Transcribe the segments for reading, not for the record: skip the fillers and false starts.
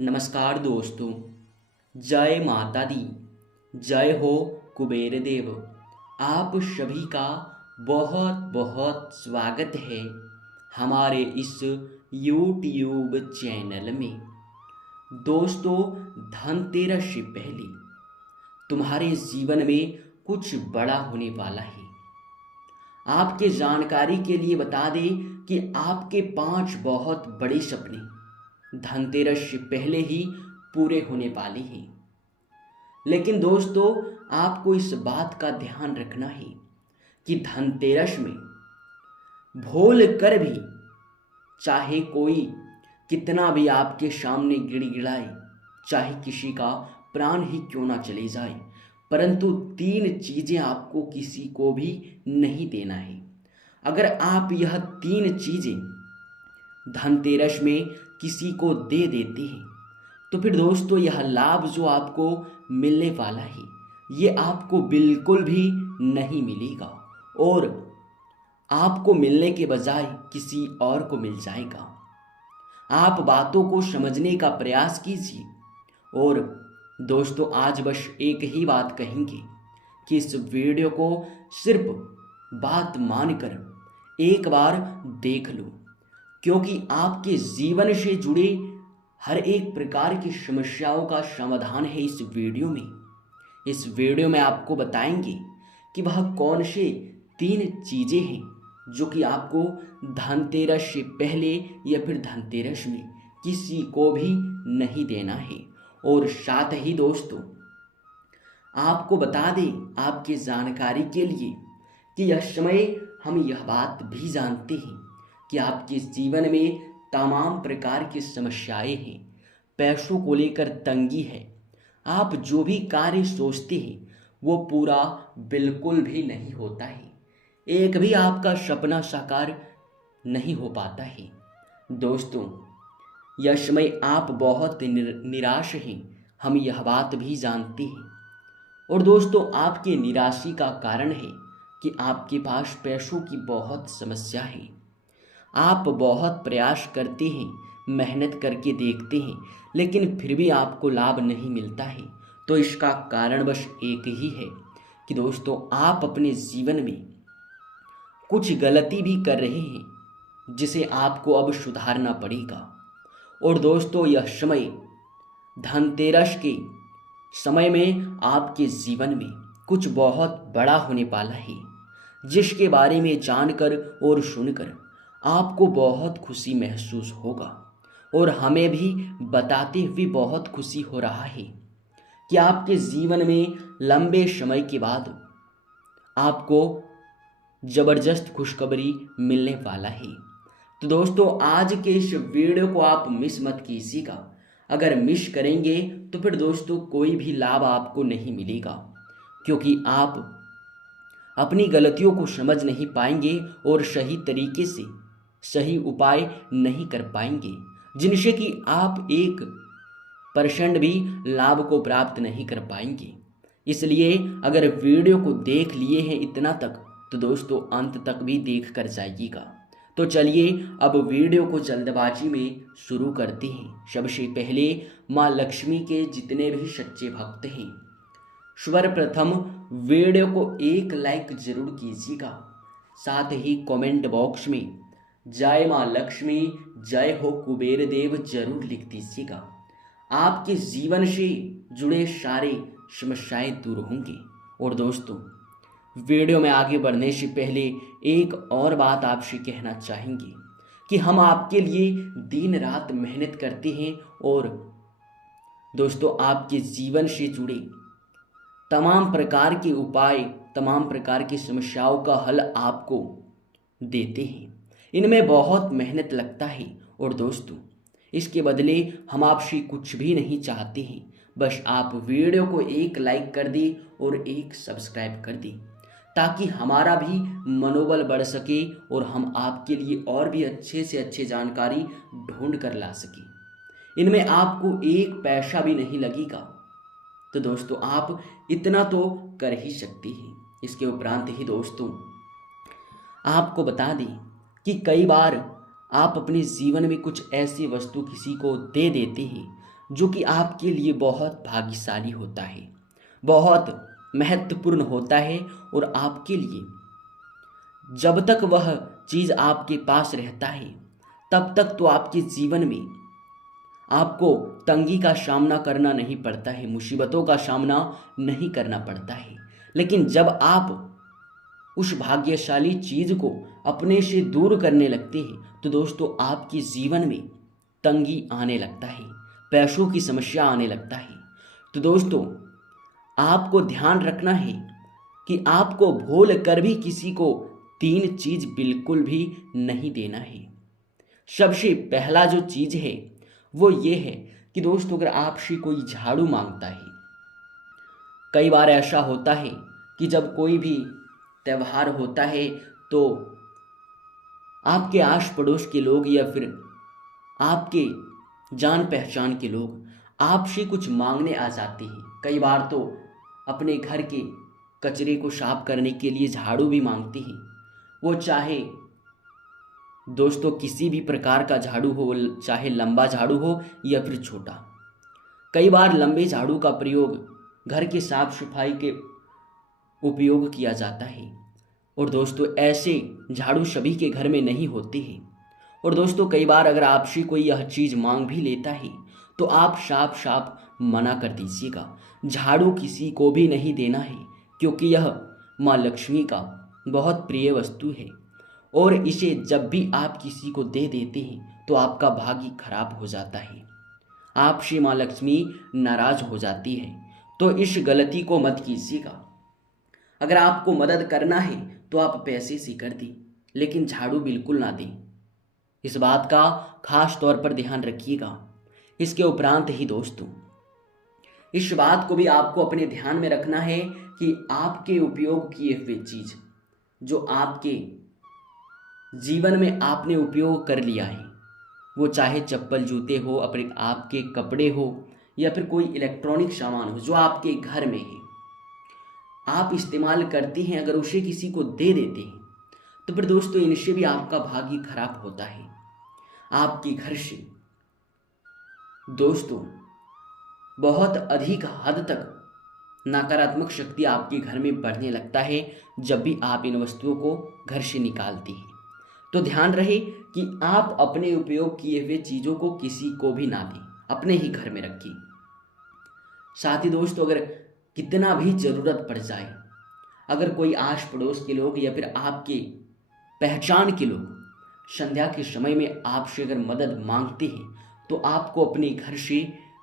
नमस्कार दोस्तों। जय माता दी। जय हो कुबेर देव। आप सभी का बहुत बहुत स्वागत है हमारे इस YouTube चैनल में। दोस्तों, धनतेरस से पहले तुम्हारे जीवन में कुछ बड़ा होने वाला है। आपके जानकारी के लिए बता दें कि आपके 5 बहुत बड़े सपने धनतेरस से पहले ही पूरे होने वाले हैं। लेकिन दोस्तों, आपको इस बात का ध्यान रखना है कि धनतेरस में भूल कर भी चाहे कोई कितना भी आपके सामने गिड़गिड़ाए, चाहे किसी का प्राण ही क्यों ना चले जाए, परंतु 3 चीजें आपको किसी को भी नहीं देना है। अगर आप यह 3 चीजें धनतेरस में किसी को दे देते हैं तो फिर दोस्तों यह लाभ जो आपको मिलने वाला है ये आपको बिल्कुल भी नहीं मिलेगा और आपको मिलने के बजाय किसी और को मिल जाएगा। आप बातों को समझने का प्रयास कीजिए। और दोस्तों, आज बस एक ही बात कहेंगे कि इस वीडियो को सिर्फ बात मानकर एक बार देख लो, क्योंकि आपके जीवन से जुड़े हर एक प्रकार की समस्याओं का समाधान है इस वीडियो में। इस वीडियो में आपको बताएंगे कि वह कौन से 3 चीजें हैं जो कि आपको धनतेरस से पहले या फिर धनतेरस में किसी को भी नहीं देना है। और साथ ही दोस्तों, आपको बता दें आपके जानकारी के लिए कि यह समय हम यह बात भी जानते हैं कि आपके जीवन में तमाम प्रकार की समस्याएं हैं, पैसों को लेकर तंगी है, आप जो भी कार्य सोचते हैं वो पूरा बिल्कुल भी नहीं होता है, एक भी आपका सपना साकार नहीं हो पाता है। दोस्तों, यह समय आप बहुत निराश हैं, हम यह बात भी जानते हैं। और दोस्तों, आपके निराशा का कारण है कि आपके पास पैसों की बहुत समस्या है। आप बहुत प्रयास करते हैं, मेहनत करके देखते हैं, लेकिन फिर भी आपको लाभ नहीं मिलता है। तो इसका कारण बस एक ही है कि दोस्तों, आप अपने जीवन में कुछ गलती भी कर रहे हैं जिसे आपको अब सुधारना पड़ेगा। और दोस्तों, यह समय धनतेरस के समय में आपके जीवन में कुछ बहुत बड़ा होने वाला है, जिसके बारे में जानकर और सुनकर आपको बहुत खुशी महसूस होगा। और हमें भी बताते हुए बहुत खुशी हो रहा है कि आपके जीवन में लंबे समय के बाद आपको जबरदस्त खुशखबरी मिलने वाला है। तो दोस्तों, आज के इस वीडियो को आप मिस मत कीजिएगा। अगर मिस करेंगे तो फिर दोस्तों कोई भी लाभ आपको नहीं मिलेगा, क्योंकि आप अपनी गलतियों को समझ नहीं पाएंगे और सही तरीके से सही उपाय नहीं कर पाएंगे, जिनसे कि आप 1% भी लाभ को प्राप्त नहीं कर पाएंगे। इसलिए अगर वीडियो को देख लिए हैं इतना तक तो दोस्तों अंत तक भी देख कर जाइएगा। तो चलिए अब वीडियो को जल्दबाजी में शुरू करते हैं। सबसे पहले माँ लक्ष्मी के जितने भी सच्चे भक्त हैं, सर्वप्रथम वीडियो को एक लाइक जरूर कीजिएगा। साथ ही कमेंट बॉक्स में जय माँ लक्ष्मी, जय हो कुबेर देव जरूर लिख दीजिएगा। आपके जीवन से जुड़े सारे समस्याएं दूर होंगी। और दोस्तों, वीडियो में आगे बढ़ने से पहले एक और बात आपसे कहना चाहेंगे कि हम आपके लिए दिन रात मेहनत करते हैं और दोस्तों आपके जीवन से जुड़े तमाम प्रकार के उपाय, तमाम प्रकार की समस्याओं का हल आपको देते हैं। इनमें बहुत मेहनत लगता है और दोस्तों इसके बदले हम आपसे कुछ भी नहीं चाहते हैं, बस आप वीडियो को एक लाइक कर दें और एक सब्सक्राइब कर दें, ताकि हमारा भी मनोबल बढ़ सके और हम आपके लिए और भी अच्छे से अच्छे जानकारी ढूंढ कर ला सके। इनमें आपको 1 पैसा भी नहीं लगेगा। तो दोस्तों आप इतना तो कर ही सकते हैं। इसके उपरांत ही दोस्तों आपको बता दें कि कई बार आप अपने जीवन में कुछ ऐसी वस्तु किसी को दे देते हैं जो कि आपके लिए बहुत भाग्यशाली होता है, बहुत महत्वपूर्ण होता है। और आपके लिए जब तक वह चीज़ आपके पास रहता है तब तक तो आपके जीवन में आपको तंगी का सामना करना नहीं पड़ता है, मुसीबतों का सामना नहीं करना पड़ता है। लेकिन जब आप उस भाग्यशाली चीज़ को अपने से दूर करने लगते हैं तो दोस्तों आपके जीवन में तंगी आने लगता है, पैसों की समस्या आने लगता है। तो दोस्तों आपको ध्यान रखना है कि आपको भूल कर भी किसी को 3 चीज़ बिल्कुल भी नहीं देना है। सबसे पहला जो चीज़ है वो ये है कि दोस्तों अगर आपसे कोई झाड़ू मांगता है, कई बार ऐसा होता है कि जब कोई भी त्यौहार होता है तो आपके आस पड़ोस के लोग या फिर आपके जान पहचान के लोग आपसे कुछ मांगने आ जाते हैं। कई बार तो अपने घर के कचरे को साफ करने के लिए झाड़ू भी मांगते हैं, वो चाहे दोस्तों किसी भी प्रकार का झाड़ू हो, चाहे लंबा झाड़ू हो या फिर छोटा। कई बार लंबे झाड़ू का प्रयोग घर की साफ सफाई के उपयोग किया जाता है और दोस्तों ऐसे झाड़ू सभी के घर में नहीं होते हैं। और दोस्तों कई बार अगर आपसे कोई यह चीज़ मांग भी लेता है तो आप साफ साफ मना कर दीजिएगा। झाड़ू किसी को भी नहीं देना है क्योंकि यह माँ लक्ष्मी का बहुत प्रिय वस्तु है और इसे जब भी आप किसी को दे देते हैं तो आपका भाग्य खराब हो जाता है, आपसे माँ लक्ष्मी नाराज हो जाती है। तो इस गलती को मत कीजिएगा। अगर आपको मदद करना है तो आप पैसे से कर दें, लेकिन झाड़ू बिल्कुल ना दें। इस बात का खास तौर पर ध्यान रखिएगा। इसके उपरांत ही दोस्तों इस बात को भी आपको अपने ध्यान में रखना है कि आपके उपयोग किए हुए चीज जो आपके जीवन में आपने उपयोग कर लिया है, वो चाहे चप्पल जूते हो, अपने आपके कपड़े हो या फिर कोई इलेक्ट्रॉनिक सामान हो जो आपके घर में है, आप इस्तेमाल करते हैं, अगर उसे किसी को दे देते हैं तो फिर दोस्तों इनसे भी आपका भाग्य खराब होता है। आपके घर से दोस्तों बहुत अधिक हद तक नकारात्मक शक्ति आपके घर में बढ़ने लगता है जब भी आप इन वस्तुओं को घर से निकालते हैं। तो ध्यान रहे कि आप अपने उपयोग किए हुए चीज़ों को किसी को भी ना दें, अपने ही घर में रखिए। साथ ही दोस्तों अगर कितना भी ज़रूरत पड़ जाए, अगर कोई आस पड़ोस के लोग या फिर आपके पहचान के लोग संध्या के समय में आपसे अगर मदद मांगते हैं तो आपको अपने घर से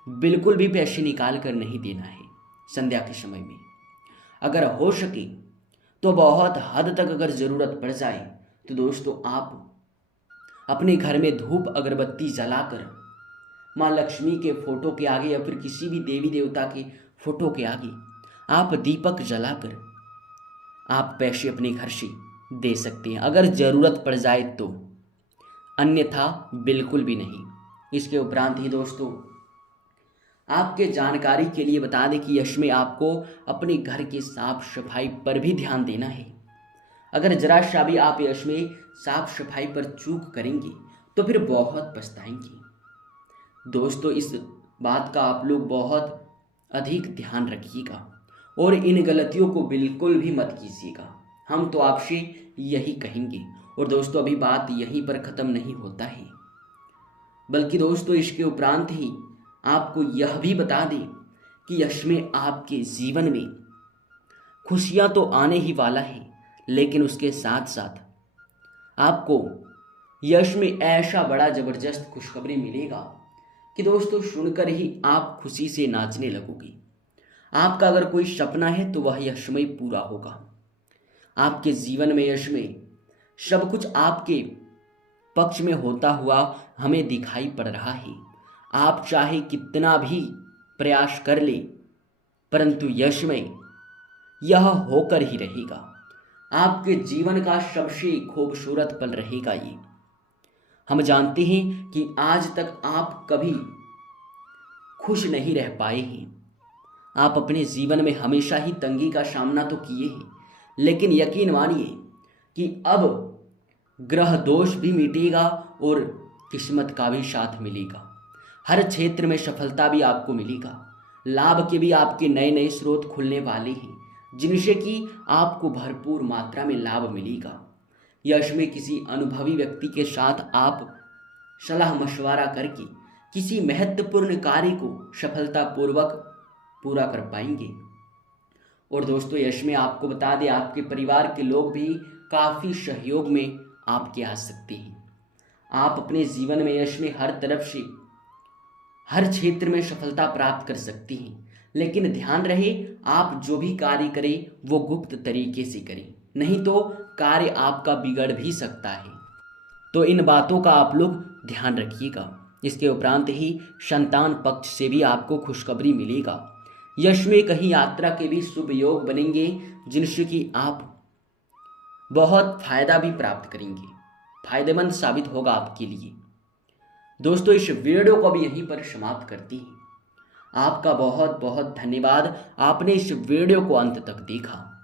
बिल्कुल भी पैसे निकाल कर नहीं देना है। संध्या के समय में अगर हो सके तो बहुत हद तक अगर ज़रूरत पड़ जाए तो दोस्तों आप अपने घर में धूप अगरबत्ती जलाकर माँ लक्ष्मी के फोटो के आगे या फिर किसी भी देवी देवता के फोटो के आगे आप दीपक जलाकर आप पैसे अपने घर से दे सकते हैं, अगर ज़रूरत पड़ जाए तो, अन्यथा बिल्कुल भी नहीं। इसके उपरांत ही दोस्तों आपके जानकारी के लिए बता दें कि यश में आपको अपने घर की साफ सफाई पर भी ध्यान देना है। अगर जरा सा भी आप यश में साफ सफाई पर चूक करेंगे तो फिर बहुत पछताएंगे। दोस्तों इस बात का आप लोग बहुत अधिक ध्यान रखिएगा और इन गलतियों को बिल्कुल भी मत कीजिएगा। हम तो आपसे यही कहेंगे। और दोस्तों अभी बात यहीं पर ख़त्म नहीं होता है, बल्कि दोस्तों इसके उपरांत ही आपको यह भी बता दें कि यश में आपके जीवन में खुशियां तो आने ही वाला है, लेकिन उसके साथ साथ आपको यश में ऐसा बड़ा ज़बरदस्त खुशखबरी मिलेगा कि दोस्तों सुनकर ही आप खुशी से नाचने लगोगे। आपका अगर कोई सपना है तो वह यश में पूरा होगा। आपके जीवन में यश में सब कुछ आपके पक्ष में होता हुआ हमें दिखाई पड़ रहा है। आप चाहे कितना भी प्रयास कर ले, परंतु यश में यह होकर ही रहेगा। आपके जीवन का सबसे खूबसूरत पल रहेगा ये। हम जानते हैं कि आज तक आप कभी खुश नहीं रह पाए हैं। आप अपने जीवन में हमेशा ही तंगी का सामना तो किए हैं, लेकिन यकीन मानिए कि अब ग्रह दोष भी मिटेगा और किस्मत का भी साथ मिलेगा। हर क्षेत्र में सफलता भी आपको मिलेगा। लाभ के भी आपके नए नए स्रोत खुलने वाले हैं, जिनसे कि आपको भरपूर मात्रा में लाभ मिलेगा। यश में किसी अनुभवी व्यक्ति के साथ आप सलाह मशवरा करके किसी महत्वपूर्ण कार्य को सफलतापूर्वक पूरा कर पाएंगे। और दोस्तों, यश में आपको बता दें, आपके परिवार के लोग भी काफ़ी सहयोग में आपके आ सकते हैं। आप अपने जीवन में यश में हर तरफ से हर क्षेत्र में सफलता प्राप्त कर सकते हैं, लेकिन ध्यान रहे आप जो भी कार्य करें वो गुप्त तरीके से करें, नहीं तो कार्य आपका बिगड़ भी सकता है। तो इन बातों का आप लोग ध्यान रखिएगा। इसके उपरांत ही संतान पक्ष से भी आपको खुशखबरी मिलेगा। यश में कहीं यात्रा के भी शुभ योग बनेंगे, जिनसे कि आप बहुत फायदा भी प्राप्त करेंगे, फायदेमंद साबित होगा आपके लिए। दोस्तों, इस वीडियो को भी यहीं पर समाप्त करते हैं। आपका बहुत बहुत धन्यवाद, आपने इस वीडियो को अंत तक देखा।